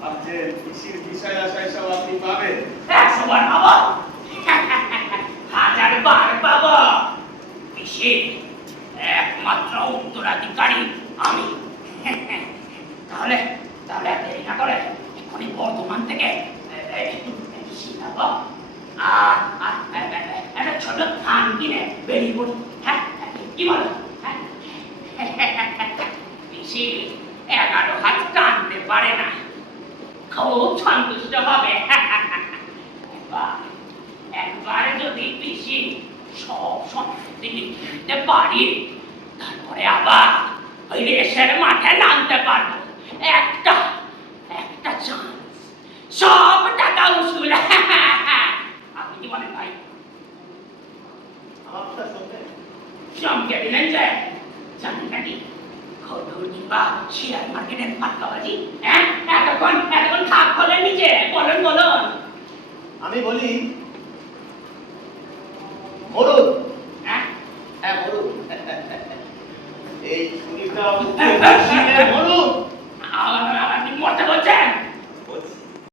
ভাবছেন কৃষির বিষয় আশায় সব আপনি পাবেন? 100 বার পাবো, 1000 বার পাবো। কৃষি একমাত্র উত্তরাধিকারী আমি। তাহলে তাহলে আর দেরি না করে এক্ষুনি বর্ধমান থেকে শিখাবো আর একটা ছোট ধান কিনে বেরিয়ে পড়ি। হ্যাঁ, কি বলো? পিসি 11 হাত টানতে পারে না, খুব সন্তুষ্ট হবে। একবারে যদি পিসি সব সম্পত্তি নিতে পারি, তারপরে আবার ওই রেসের মাঠে নামতে পারবো। একটা একটা চান্স, সব টাকা উসুল। আপনি কি বলেন ভাই? আপনার সঙ্গে চমকে দিলেন যে জানেন নাকি খবর কিংবা শেয়ার মার্কেটের পাক্কাবাজি? হ্যাঁ, এতক্ষণ খাপ খোলেন নিচে। বলুন বলুন। আমি বলি মরুন। হ্যাঁ, হ্যাঁ মরুন। এই সুনিতা